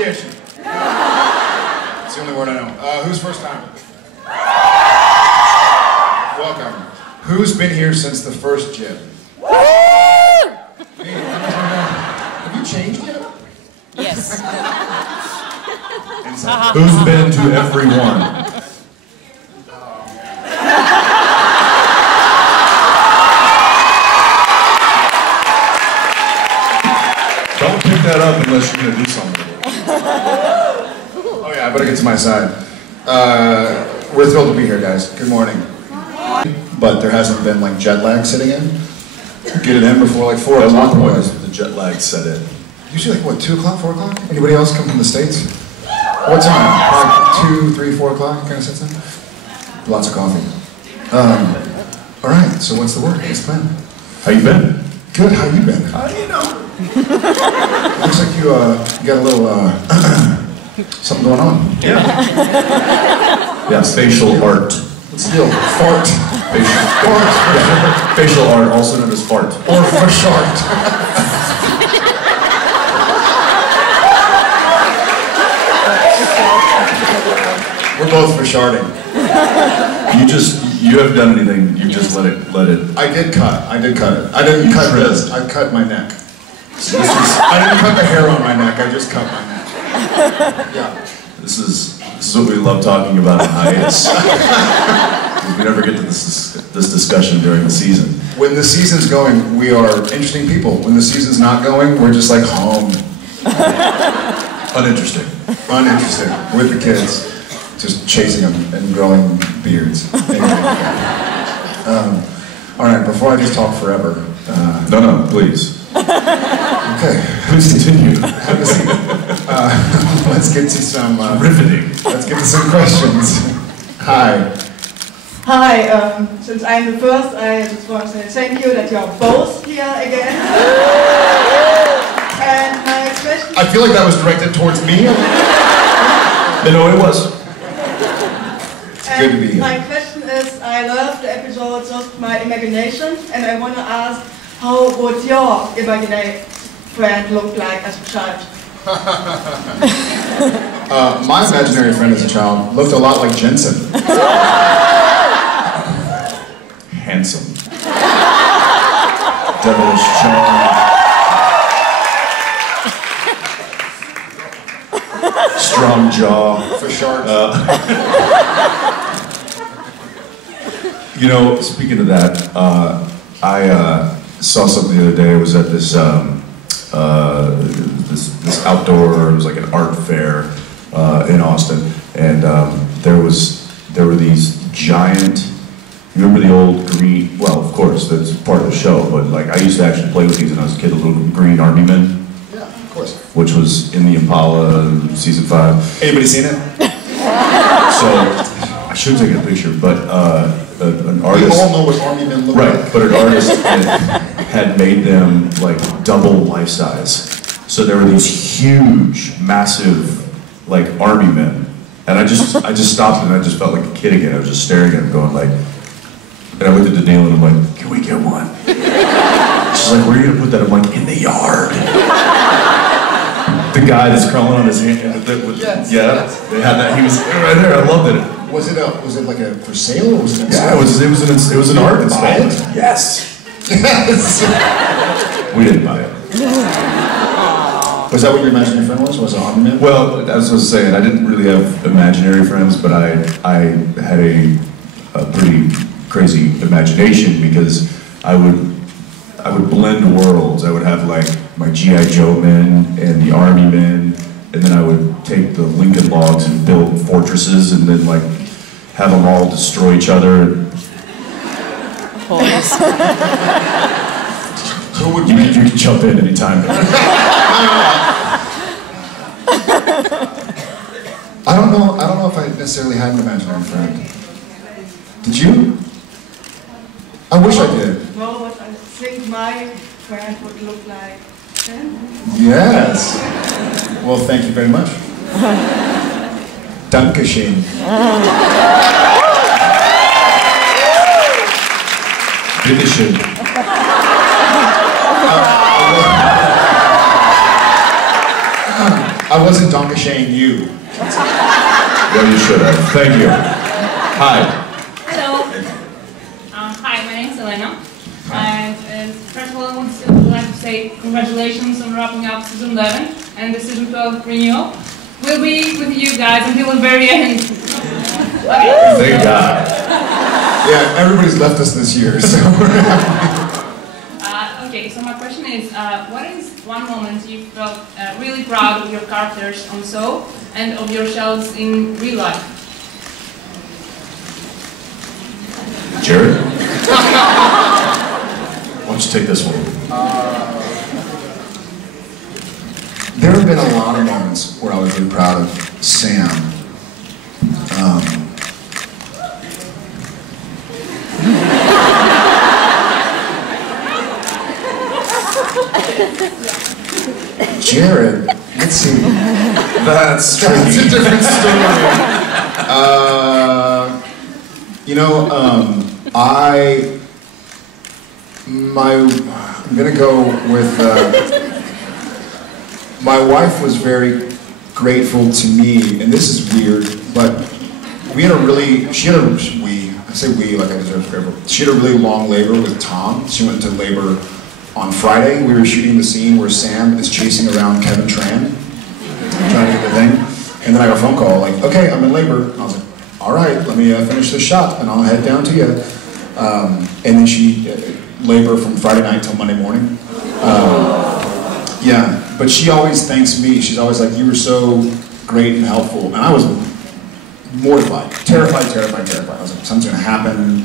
Obligation. It's the only word I know. Who's first time? Welcome. Who's been here since the first JIB? Have you changed yet? Yes. Who's been to every one? Don't pick that up unless you're gonna do something. Oh yeah, I better get to my side. We're thrilled to be here, guys. Good morning. But there hasn't been like jet lag sitting in. Get it in before like 4 o'clock. The jet lag set in. Usually like what, 2 o'clock, 4 o'clock? Anybody else come from the States? What time? Like 2, 3, 4 o'clock kind of sets in? Lots of coffee. All right, so what's the word? What's the plan? How you been? Good, how you been? How do you know? Looks like you got a little something going on. Yeah. Yeah, facial art. What's the deal? Fart. Facial Fart. Yeah. Facial art, also known as fart. Or for short. We're both for sharding. You haven't done anything, you just let it. I did cut it. I didn't cut this. I cut my neck. I didn't cut the hair on my neck, I just cut my neck. Yeah. This is what we love talking about in hiatus. We never get to this discussion during the season. When the season's going, we are interesting people. When the season's not going, we're just like home. Uninteresting. Uninteresting. With the kids. Just chasing them and growing beards. All right, before I just talk forever. No, please. Okay. Please continue. Have a seat. Let's get to some... riveting. Let's get to some questions. Hi. Hi, since I'm the first, I just want to say thank you that you're both here again. And my question... I feel like that was directed towards me. No, it was. Good to be here. My question is, I love the episode Just My Imagination, and I want to ask, how would your imaginary friend look like as a child? My imaginary friend as a child looked a lot like Jensen. Handsome. Devilish charm. Strong jaw. For sharks. You know, speaking of that, I saw something the other day. I was at this this outdoor, it was like an art fair in Austin, and there were these giant. You remember the old green? Well, of course, that's part of the show. But like, I used to actually play with these when I was a kid. The little green army men. Yeah, of course. Which was in the Impala season 5. Anybody seen it? So I should take a picture, but an artist. We all know what army men look like. Right, but an artist had made them like double life size. So there were these huge, massive, like army men, and I just stopped and I just felt like a kid again. I was just staring at him, going like, and I looked at Daniela and I'm like, can we get one? She's like, where are you gonna put that? I'm like, in the yard. The guy that's crawling on his hand. Yes, yeah, yes. They had that. He was right there. I loved it. Was it like a for sale or was it? Yeah, it was an art installment. Yes. Yes. We didn't buy it. Was that what your imaginary friend was? Was it army man? Well, as I was saying, I didn't really have imaginary friends, but I had a pretty crazy imagination because I would blend worlds. I would have like my G.I. Joe men and the army men, and then I would take the Lincoln logs and build fortresses and then like have them all destroy each other. Who would you can jump in anytime. I don't know if I necessarily had an imaginary friend. Did you? I wish I did. No, what I think my friend would look like then. Yes. Well, thank you very much. Dankeschön. Bitteschön. I wasn't donkey-shaying you. Well, you should have. Thank you. Hi. Hello. Hi, my name is Elena. And first of all, I would like to say congratulations on wrapping up season 11 and the season 12 renewal. We'll be with you guys until the very end. Okay. Thank God. Yeah, everybody's left us this year, so we're happy. Okay, so my question is, what is one moment you felt really proud of your characters on show and of yourselves in real life? Jared? Why don't you take this one? There have been a lot of moments where I was really proud of Sam. Jared, let's see. That's a different story. You know, I'm gonna go with, my wife was very grateful to me, and this is weird, but I say we like I deserve to be grateful. She had a really long labor with Tom. She went to labor on Friday. We were shooting the scene where Sam is chasing around Kevin Tran, trying to get the thing. And then I got a phone call, like, okay, I'm in labor. And I was like, all right, let me finish this shot, and I'll head down to you. And then she labor from Friday night till Monday morning. Yeah, but she always thanks me. She's always like, you were so great and helpful. And I was mortified, terrified. I was like, something's gonna happen.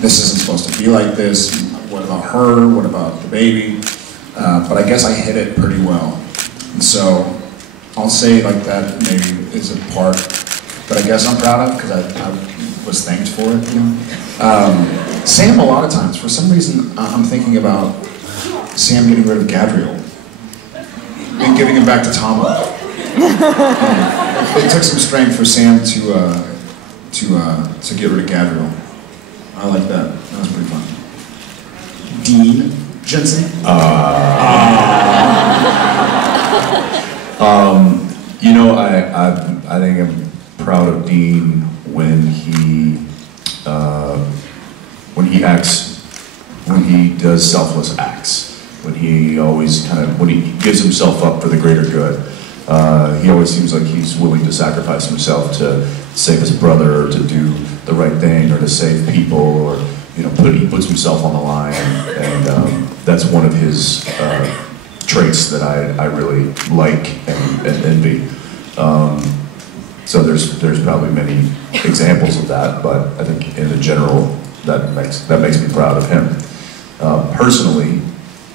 This isn't supposed to be like this. What about her? What about the baby? But I guess I hit it pretty well. And so I'll say like that maybe is a part, but I guess I'm proud of because I was thanked for it. You know? Sam, a lot of times, for some reason, I'm thinking about Sam getting rid of Gadriel and giving him back to Tama. It took some strength for Sam to get rid of Gadriel. I like that. That was pretty fun. JIB7? You know, I think I'm proud of Dean when he does selfless acts, when he always when he gives himself up for the greater good. He always seems like he's willing to sacrifice himself to save his brother, or to do the right thing, or to save people, or you know, he puts himself on the line, and that's one of his traits that I really like and envy. So there's probably many examples of that, but I think in the general that makes me proud of him. Personally,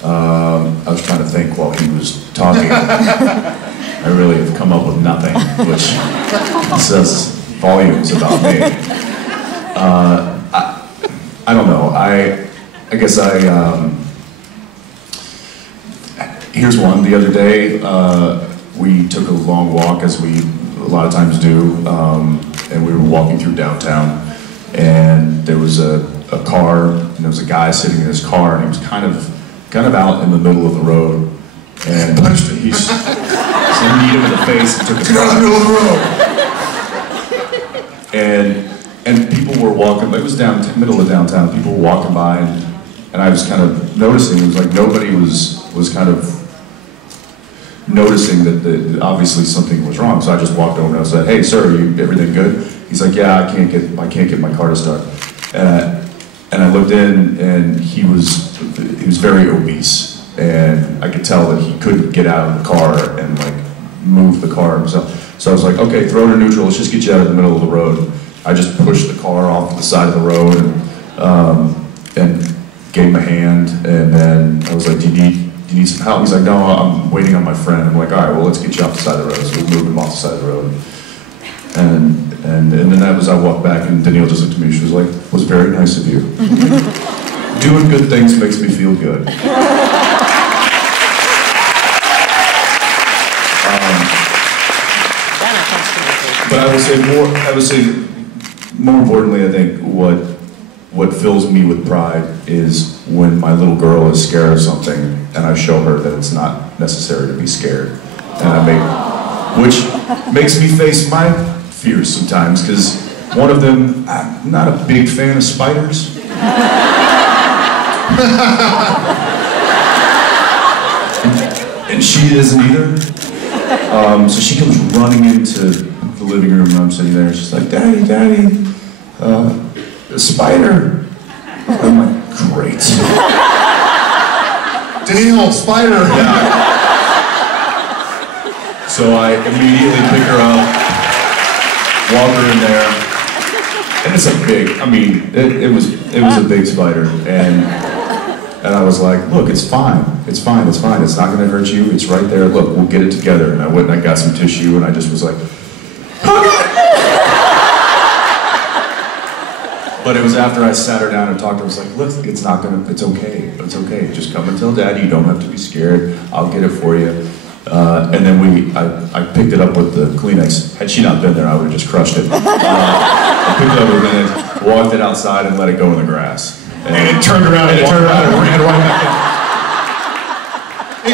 I was trying to think while he was talking. I really have come up with nothing, which says volumes about me. I don't know. I guess here's one. The other day, we took a long walk, as we a lot of times do, and we were walking through downtown, and there was a car, and there was a guy sitting in his car, and he was kind of out in the middle of the road, and punched him. He hit him in the face and took his car out in the middle of the road. And people were walking. It was middle of downtown. People were walking by, and I was kind of noticing. It was like nobody was kind of noticing that obviously something was wrong. So I just walked over and I said, "Hey, sir, everything good?" He's like, "Yeah, I can't get my car to start." And I looked in, and he was very obese, and I could tell that he couldn't get out of the car and like move the car himself. So I was like, "Okay, throw it in neutral. Let's just get you out of the middle of the road." I just pushed the car off to the side of the road and gave him a hand, and then I was like, do you need some help? He's like, "No, I'm waiting on my friend." I'm like, "All right, well, let's get you off the side of the road." So we moved him off the side of the road. And then as I walked back, and Danielle just looked at me, she was like, "It was very nice of you." Doing good things makes me feel good. But I would say more importantly, I think what fills me with pride is when my little girl is scared of something and I show her that it's not necessary to be scared. which makes me face my fears sometimes, because one of them, I'm not a big fan of spiders. And she isn't either. So she comes running into the living room and I'm sitting there and she's like, Daddy, Daddy, a spider. I'm like, great. Daniel, spider. Yeah. So I immediately pick her up, walk her in there, and it's a big, I mean, it was a big spider, and I was like, look, it's fine, it's fine, it's fine, it's not gonna hurt you, it's right there, look, we'll get it together. And I went and I got some tissue, and I just was like, but it was after I sat her down and talked to her, I was like, look, it's okay, just come and tell Daddy, you don't have to be scared, I'll get it for you. And then I picked it up with the Kleenex. Had she not been there, I would have just crushed it. I picked it up with it, walked it outside, and let it go in the grass. And it turned around and ran right back in.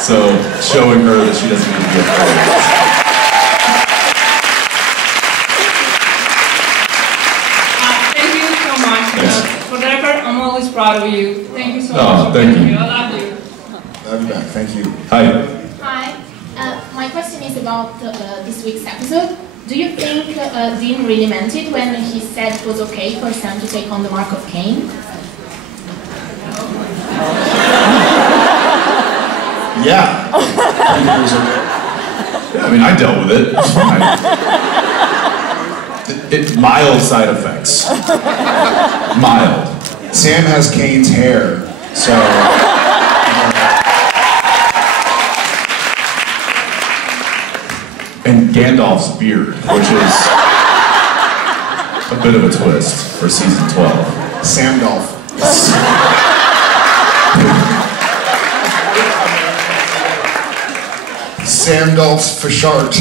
So, showing her that she doesn't need to be afraid. Thank you so much. For the record, I'm always proud of you. Thank you so much. Thank you. I love you. I'll be back. Thank you. Hi. Hi. My question is about this week's episode. Do you think Dean really meant it when he said it was okay for Sam to take on the mark of Cain? Yeah. I think it was okay. Yeah, I mean, I dealt with it. It's fine. It's mild side effects. Mild. Sam has Kane's hair, so... And Gandalf's beard, which is a bit of a twist for season 12. Samdolf. Samdolf's for short.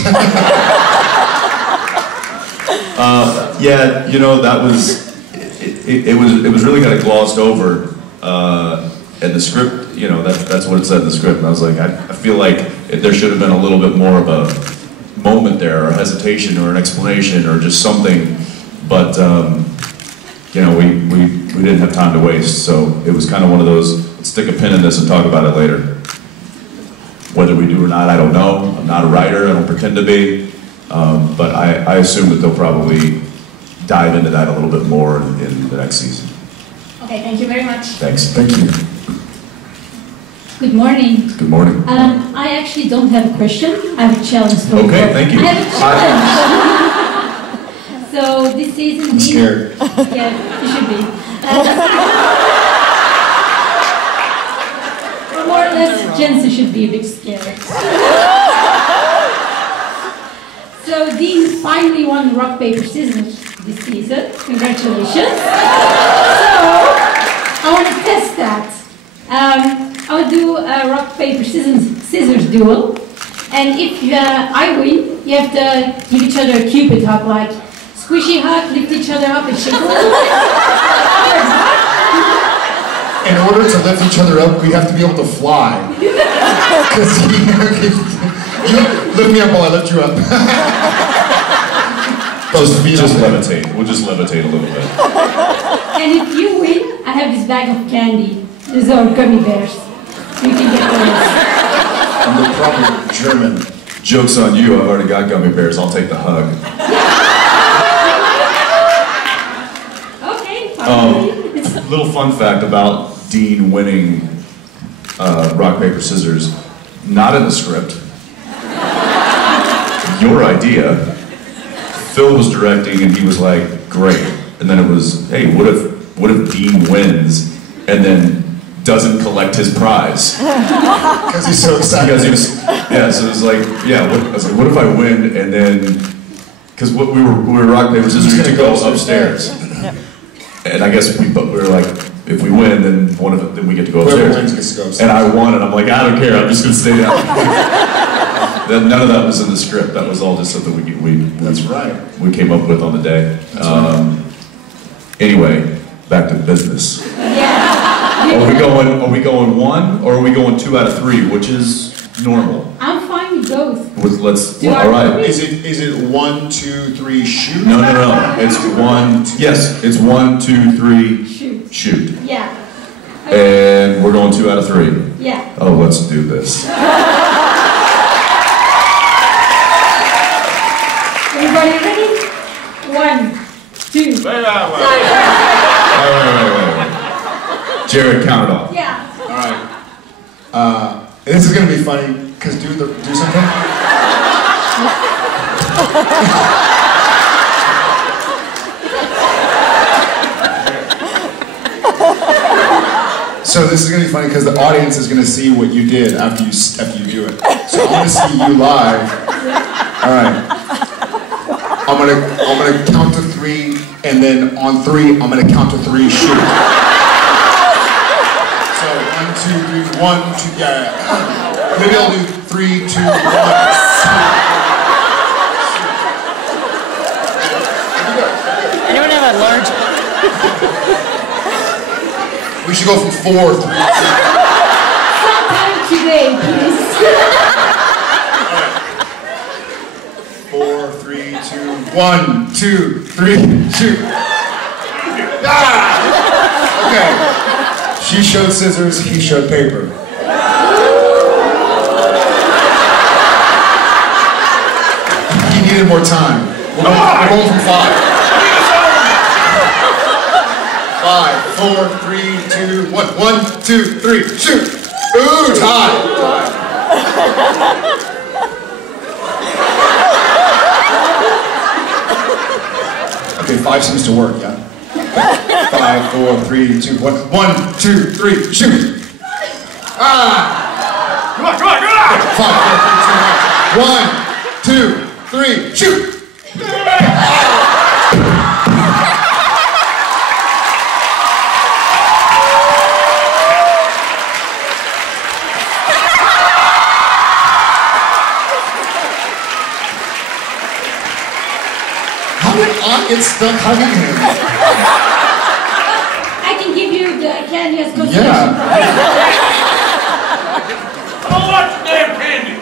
Yeah, you know, that was it was really kind of glossed over, and the script, you know, that's what it said in the script. And I was like, I feel like there should have been a little bit more of a moment there, or hesitation, or an explanation, or just something. But you know, we didn't have time to waste, so it was kind of one of those, let's stick a pin in this and talk about it later. Whether we do or not, I don't know. I'm not a writer, I don't pretend to be, but I assume that they'll probably dive into that a little bit more in the next season. Okay, thank you very much. Thanks. Thank you. Good morning. Good morning. I actually don't have a question. I have a challenge for you. Okay, thank you. I have a challenge. So this season... I'm scared. Yeah, you should be. More or less, Jensen should be a bit scared. So Dean finally won Rock, Paper, Scissors this season. Congratulations. So I want to test that. I will do a rock, paper, scissors duel. And if I win, you have to give each other a Cupid hug, like squishy hug, lift each other up and shake a little bit. In order to lift each other up, we have to be able to fly. Because you lift me up while I lift you up. Just levitate. We'll just levitate a little bit. And if you win, I have this bag of candy. These are gummy bears. You can get those. I'm the proper German. Joke's on you, I've already got gummy bears, I'll take the hug. Okay, fine. Little fun fact about Dean winning Rock, Paper, Scissors, not in the script. Your idea. Phil was directing and he was like, great. And then it was, hey, what if Dean wins and then doesn't collect his prize? Because he's so excited. Because he was, yeah, so it was like, yeah, I was like, what if I win and then, because we were rock, paper, scissors, we had to go upstairs. And I guess we were like, if we win, then then we get to go upstairs. Whoever wins gets to go upstairs. And I won, and I'm like, I don't care, I'm just gonna stay down. None of that was in the script. That was all just something That's right. we came up with on the day. Anyway, back to business. Yeah. Are we going 1 or are we going 2 out of 3, which is normal? I'm fine with both. All right. Is it 1, 2, 3, shoot? No. It's 1. Yes, it's 1, 2, 3, shoot. Yeah. And we're going 2 out of 3. Yeah. Oh, let's do this. Everybody ready? 1, 2. Wait. Jared, count it off. Yeah. All right. This is gonna be funny because do something. So this is gonna be funny because the audience is gonna see what you did after you do it. So I'm gonna see you live. All right. I'm gonna count to 3, and then on 3, I'm gonna count to 3. Shoot. So 1, 2, 3, 1, 2. Yeah. Maybe I'll do 3, 2, 1. Anyone have a large? We should go from 4, 3, 2. Sometime today, please. 4, 3, 2, 1, 2, 3, shoot. Ah! Okay. She showed scissors, he showed paper. He needed more time. We're going from 5. 5, 4, 3, 2, 1. 1, 2, 3, shoot. Ooh, tie. Okay, 5 seems to work, yeah? 5, 4, 3, 2, 1. 1, 2, 3, shoot! Ah! Come on! 5, 4, 3, 2, 1. 1, 2, 3, shoot! How did I get stuck hugging him? I can give you the candy as consolation. Yeah. I don't want the damn candy!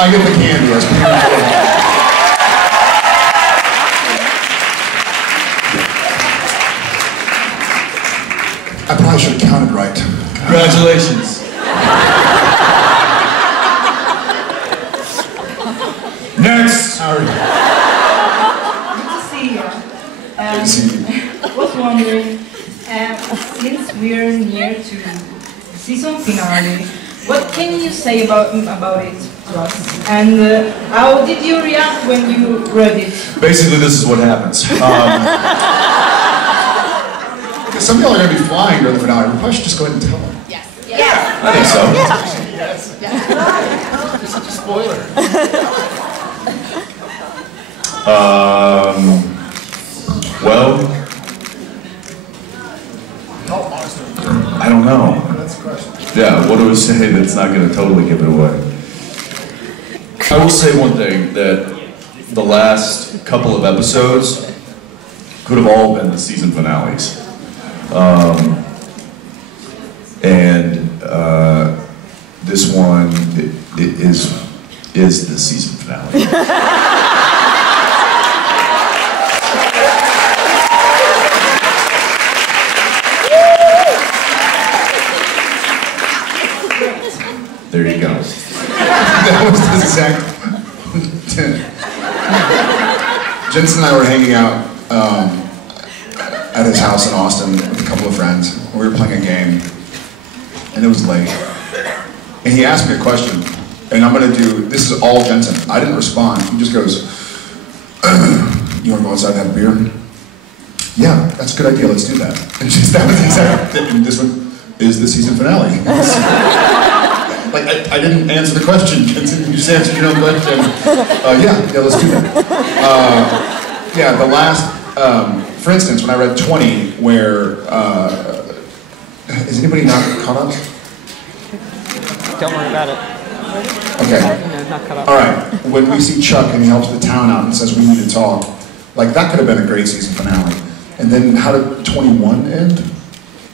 I get the candy as I probably should have counted right. Congratulations. Next. Good to see you. Good to see you. I was wondering, since we're near to season finale, what can you say about it to us? And how did you react when you read it? Basically, this is what happens. Because some people are going to be flying during the finale. We probably should just go ahead and tell them. Yes. I think so. It's such a spoiler. Well, I don't know. That's the question. Yeah, what do we say that's not going to totally give it away? I will say one thing, that the last couple of episodes could have all been the season finales. This one is the season finale. There you go. That was the exact. Jensen and I were hanging out at his house in Austin with a couple of friends. We were playing a game, and it was late. And he asked me a question, and I'm gonna do. This is all Jensen. I didn't respond. He just goes, "You want to go outside and have a beer?" Yeah, that's a good idea. Let's do that. And just that was the exact. And this one is the season finale. Like, I didn't answer the question, Jensen. You just answered your own question. Yeah, let's do that. Yeah, the last, for instance, when I read 20, where, is anybody not caught up? Don't worry about it. Okay. All right. When we see Chuck and he helps the town out and says we need to talk, like that could have been a great season finale. And then how did 21 end?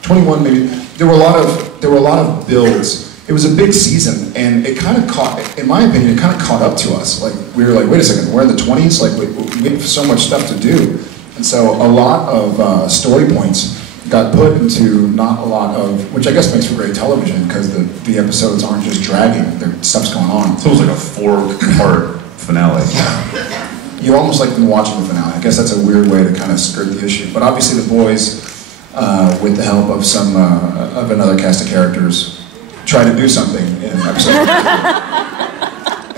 21 maybe. There were a lot of builds. It was a big season, and it kind of caught, in my opinion, it kind of caught up to us. Like we were like, wait a second, we're in the 20s. Like we have so much stuff to do, and so a lot of story points got put into not a lot of, which I guess makes for great television because the episodes aren't just dragging, stuff's going on. So it was like a 4-part finale. You almost like been watching the finale. I guess that's a weird way to kind of skirt the issue. But obviously the boys, with the help of some of another cast of characters, try to do something in episode 2.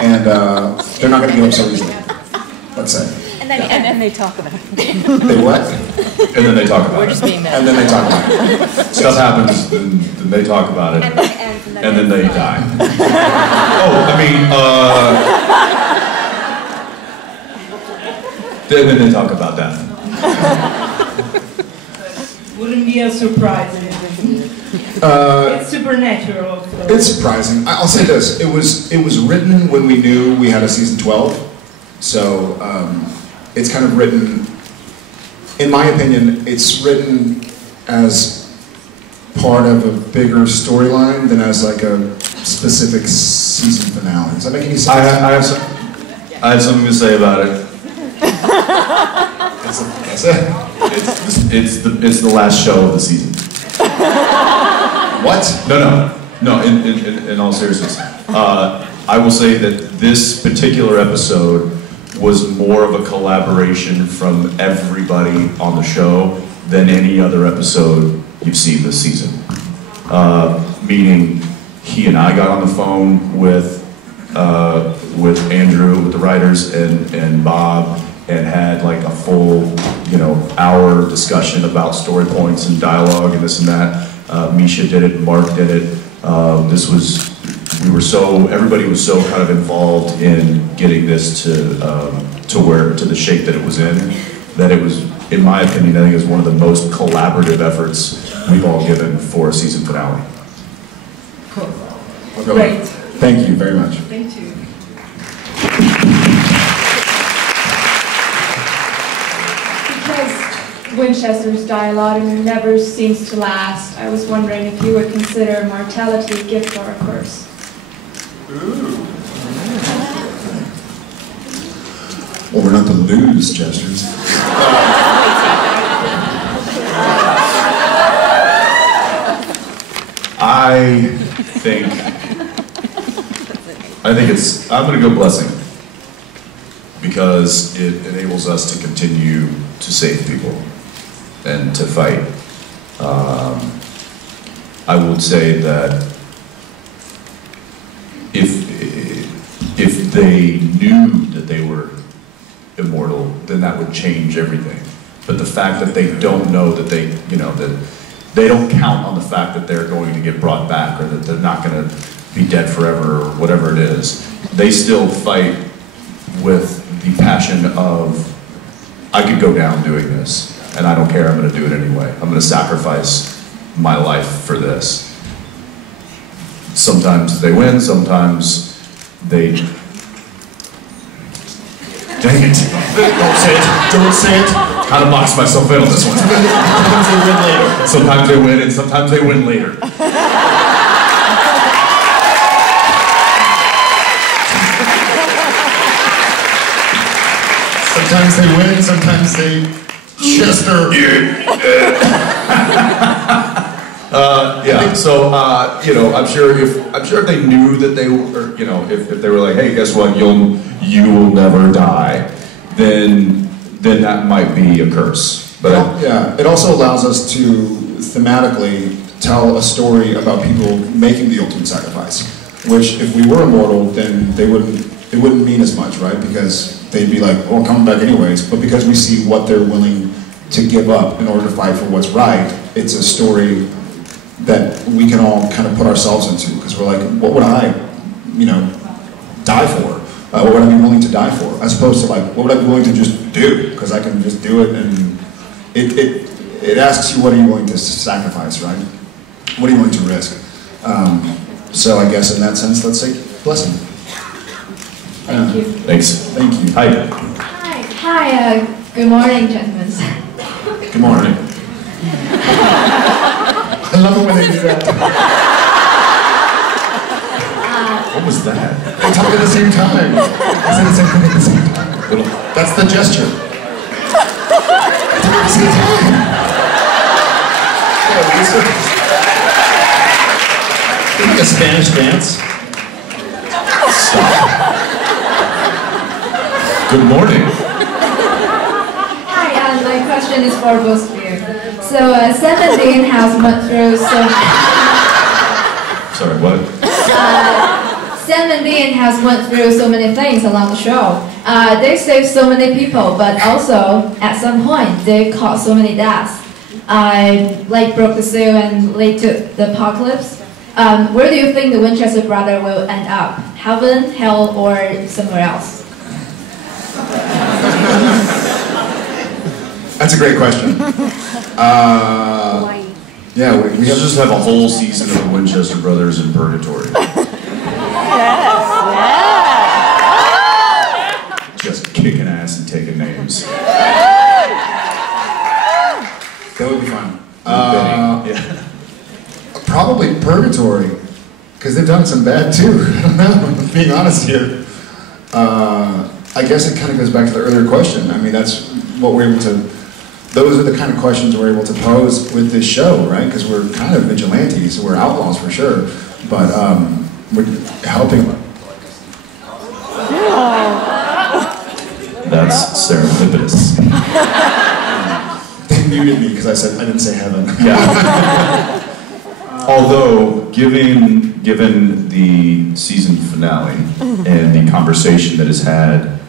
And they're not going to give up so easily, let's say. And then they talk about it. They what? And then they talk about We're just being mad. And then they talk about it. Stuff happens, then they talk about it, And then it ends, and then they die. Oh, I mean, then they talk about that. Wouldn't be a surprise. It's supernatural. So. It's surprising. I'll say this: it was written when we knew we had a season 12, so it's kind of written. In my opinion, it's written as part of a bigger storyline than as like a specific season finale. Does that make any sense? I have something to say about it. That's it. It's the last show of the season. What? No. In all seriousness, I will say that this particular episode was more of a collaboration from everybody on the show than any other episode you've seen this season. Meaning, he and I got on the phone with Andrew, with the writers, and Bob, and had like a full, hour discussion about story points and dialogue and this and that. Misha did it, Mark did it. Everybody was so kind of involved in getting this to the shape that it was in, that it was, in my opinion, I think it was one of the most collaborative efforts we've all given for a season finale. Cool. Great. Thank you very much. Thank you. Because Winchester's die a lot and never seems to last, I was wondering if you would consider mortality a gift or a curse. Well, we're not to lose, Jesters. I'm going to go blessing, because it enables us to continue to save people and to fight. I would say that if they knew that they were immortal, then that would change everything. But the fact that they don't know that that they don't count on the fact that they're going to get brought back, or that they're not going to be dead forever, or whatever it is, they still fight with the passion of, I could go down doing this, and I don't care, I'm going to do it anyway. I'm going to sacrifice my life for this. Sometimes they win, sometimes they... Dang it. Don't say it. Don't say it. Kind of boxed myself in on this one. Sometimes they win later. Sometimes they win, and sometimes they win later. Sometimes they win, sometimes they Chester. Yeah. So I'm sure if they knew that they were, if they were like, hey, guess what, you will never die, then that might be a curse. But yeah, it also allows us to thematically tell a story about people making the ultimate sacrifice. Which, if we were immortal, then it wouldn't mean as much, right? Because they'd be like, oh, I'm coming back anyways. But because we see what they're willing to give up in order to fight for what's right, it's a story that we can all kind of put ourselves into. Because we're like, what would I, die for? What would I be willing to die for? As opposed to like, what would I be willing to just do? Because I can just do it, and it asks you, what are you willing to sacrifice, right? What are you willing to risk? So I guess in that sense, let's say, Bless him. Thank you. Thanks. Thank you. Hi. Hi, good morning, gentlemen. Good morning. I love it when they do that. What was that? They talk at the same time. They say the same thing at the same time. That's the gesture. They talk at the same time. Yeah, like a Spanish dance. Stop. Good morning. Hi, my question is for both of you. So, Sam and Dean has went through Sorry, what? Sam and Dean has went through so many things along the show. They saved so many people, but also, at some point, they caused so many deaths. Like broke the seal and led to the apocalypse. Where do you think the Winchester brother will end up? Heaven, hell, or somewhere else? That's a great question. Yeah, we have just have a whole season of the Winchester Brothers in purgatory. Just kicking ass and taking names. That would be fun. Yeah. Probably purgatory, because they've done some bad too. I don't know, being honest here. I guess it kind of goes back to the earlier question. I mean, that's what we're able to, those are the kind of questions we're able to pose with this show, right? Because we're kind of vigilantes, we're outlaws for sure, but we're helping. That's serendipitous. They muted me because I didn't say heaven. Yeah. Although, given the season finale and the conversation that is had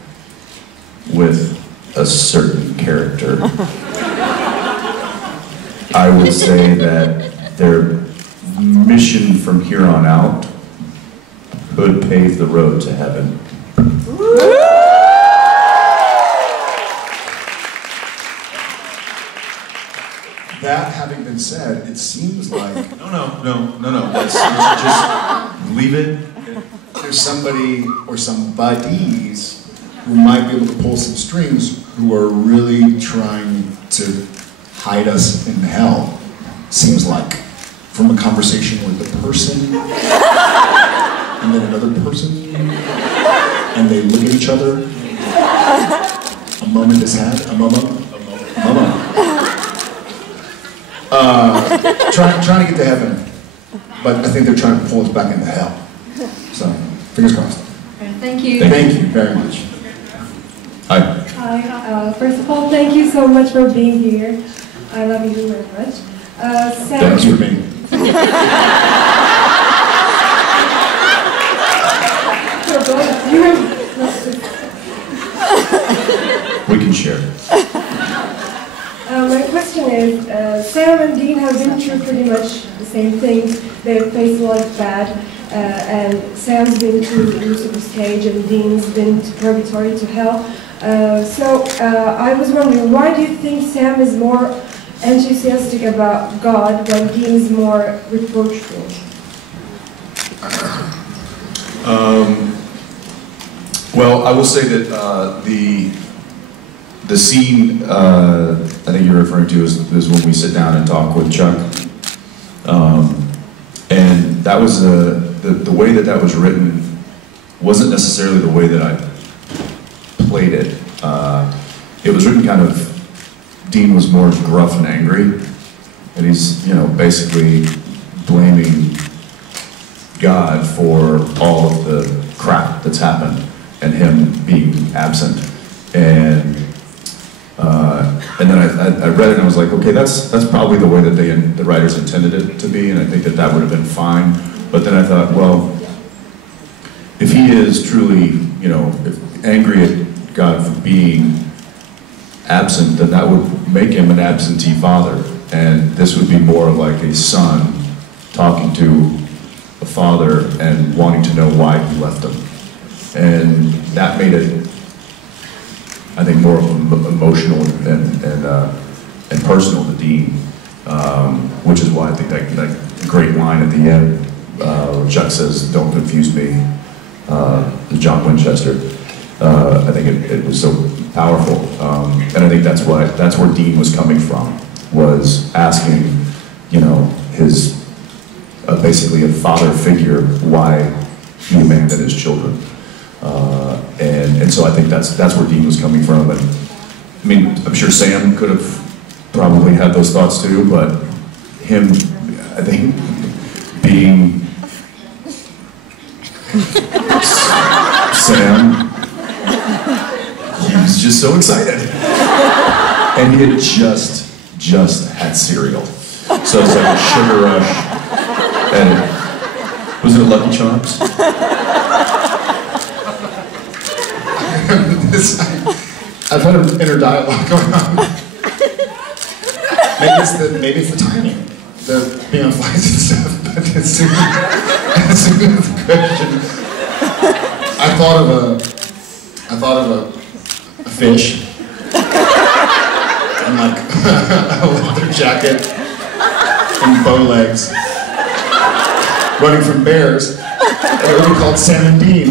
with a certain character, I would say that their mission from here on out could pave the road to heaven. That having been said, it seems like No. Just leave it. there's somebody or some buddies who might be able to pull some strings who are really trying to hide us in hell. Seems like. From a conversation with the person, and then another person, and they look at each other. A moment is had, a moment. Trying to get to heaven, but I think they're trying to pull us back into hell. So, fingers crossed. Thank you. Thank you very much. Hi. Hi. First of all, thank you so much for being here. I love you very much. Sam, Thanks for me. for both of you. We can share. My question is, Sam and Dean have been through pretty much the same things. They've faced a lot of bad, and Sam's been to Lucifer's cage and Dean's been to purgatory, to hell. So I was wondering, why do you think Sam is more enthusiastic about God when Dean is more reproachful? Well, I will say that the scene I think you're referring to is when we sit down and talk with Chuck, and that was the way that was written wasn't necessarily the way that I played it. It was written kind of. Dean was more gruff and angry, and he's, basically blaming God for all of the crap that's happened and him being absent. And then I read it and I was like, okay, that's probably the way that the writers intended it to be, and I think that would have been fine. But then I thought, well, if he is truly, if angry at God for being absent, then that would make him an absentee father, and this would be more like a son talking to a father and wanting to know why he left him, and that made it, I think, more emotional and personal to Dean, which is why I think that great line at the end, where Chuck says, "Don't confuse me John Winchester. I think it was so powerful, and I think that's where Dean was coming from, was asking, you know, his basically a father figure why he abandoned his children, and so I think that's where Dean was coming from. And I mean, I'm sure Sam could have probably had those thoughts too, but him, I think, being Sam, he was just so excited. And he had just had cereal. So it's like a sugar rush. And was it Lucky Charms? I've had an inner dialogue going on. Maybe it's the timing, the being on flights and stuff. But as soon as the question, I thought of a fish and like a leather jacket and bow legs, running from bears. And it would be called Sam and Dean.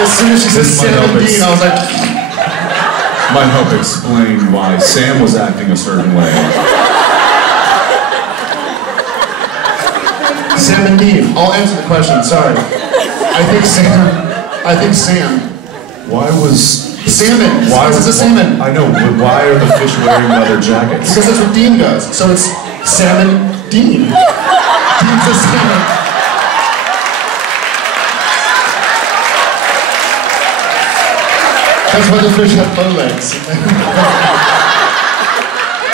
As soon as she said 17, I was like... Might help explain why Sam was acting a certain way. 17. I'll answer the question, sorry. I think Sam... Why was... Salmon. Why was it a salmon? I know, but why are the fish wearing leather jackets? Because that's what Dean does. So it's Salmon Dean. Dean's a salmon. That's why the fish have bow legs.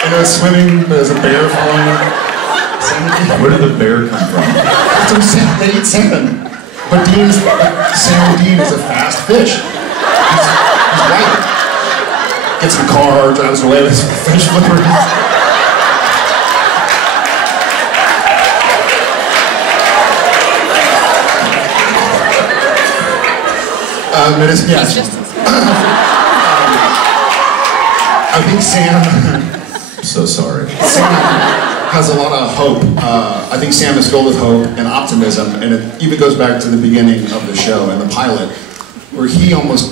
And it was swimming, there's a bear following it. Where did the bear come from? They eat salmon. But Salmon Dean is a fast fish. He's white. Gets in the car, drives away with some fish flippers. Yes. I think Sam... So sorry. Sam has a lot of hope. I think Sam is filled with hope and optimism, and it even goes back to the beginning of the show and the pilot, where he almost...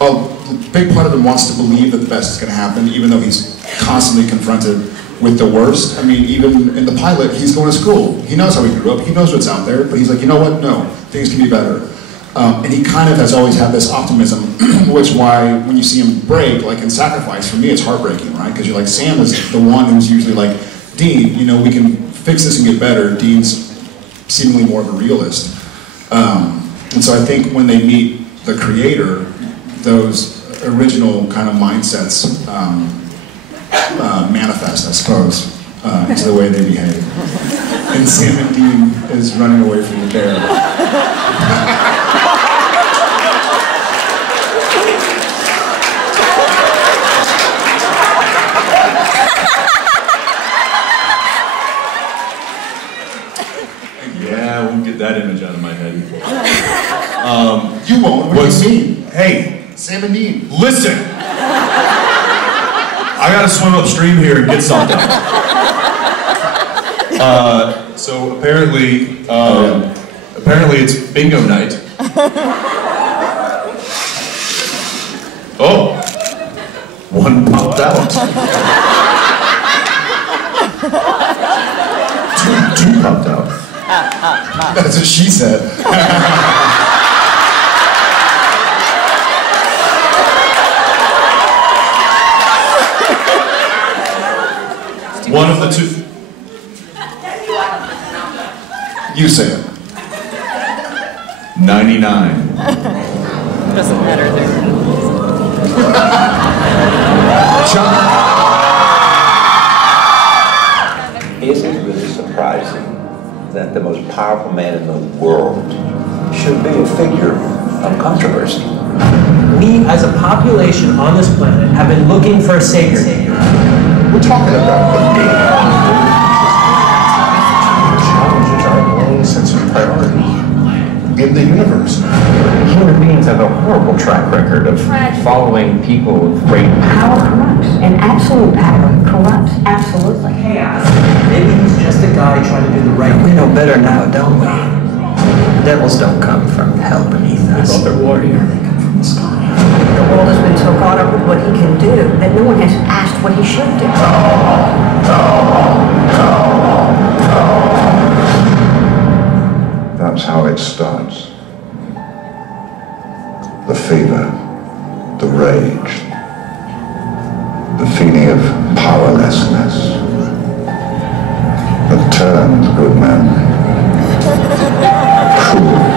a big part of him wants to believe that the best is going to happen, even though he's constantly confronted with the worst. I mean, even in the pilot, he's going to school. He knows how he grew up. He knows what's out there, but he's like, you know what? No, things can be better. And he kind of has always had this optimism, which why when you see him break, like in Sacrifice, for me it's heartbreaking, right? Because you're like, Sam is the one who's usually like, Dean, you know, we can fix this and get better. Dean's seemingly more of a realist. And so I think when they meet the creator, those original kind of mindsets manifest, I suppose, into the way they behave. And Sam and Dean is running away from the bear. Yeah, I won't get that image out of my head. You won't. What do you mean? Hey, Sam and Dean. Listen! I gotta swim upstream here and get something. So apparently it's bingo night. Oh! One popped out. Two popped out. That's what she said. One of the two. You say it. 99. Doesn't matter there. John. Is it really surprising that the most powerful man in the world should be a figure of controversy? We, as a population on this planet, have been looking for a savior. We're talking about the big challenges our own sense of priority. in the universe. Human beings have a horrible track record of following people with great power. Corrupts. And absolute power corrupts. Absolutely. Chaos. Maybe he's just a guy trying to do the right thing. We know better now, don't we? Devils don't come from hell beneath us. They come from the sky. The world has been so caught up with what he can do that no one has asked what he should do. That's how it starts. The fever, the rage, the feeling of powerlessness. It turns, good man. Cruel.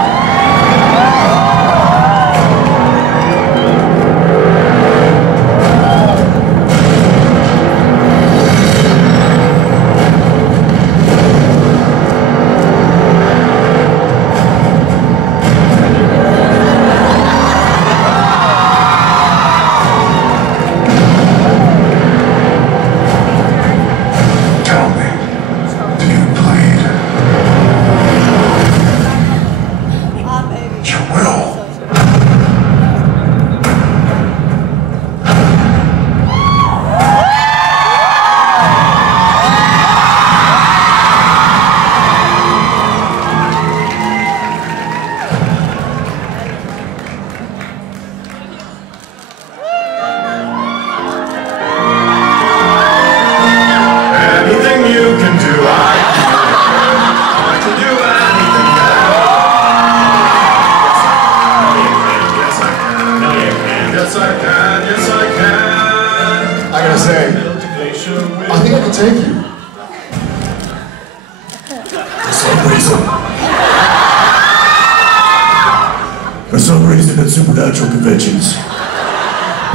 Supernatural conventions,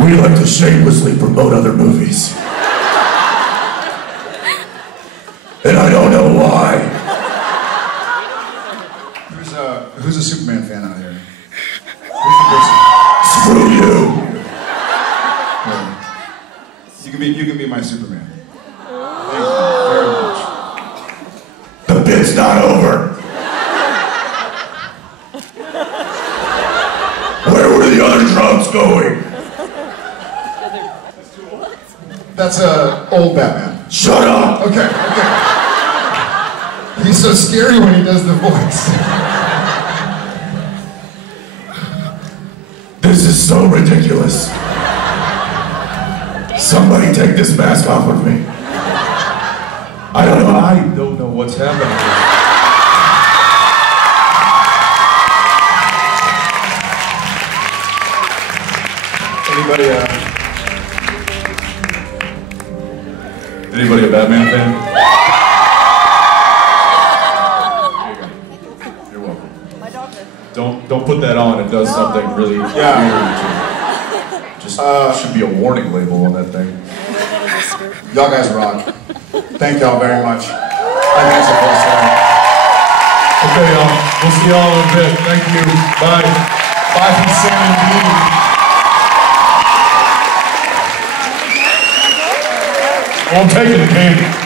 we like to shamelessly promote other movies. And I don't know why. Who's a Superman fan out here? Screw you! You can be my Superman. Thank you very much. The bit's not over. Where were the other drums going? That's old Batman. Shut up! Okay. He's so scary when he does the voice. This is so ridiculous. Somebody take this mask off of me. I don't know what's happening. Anybody a Batman fan? You're welcome. Don't put that on. It does something really weird. Just should be a warning label on that thing. Y'all guys rock. Thank y'all very much. I think it's a plus one. Okay, y'all. We'll see y'all in a bit. Thank you. Bye. Bye from Sam and Dean. I'm taking the candy.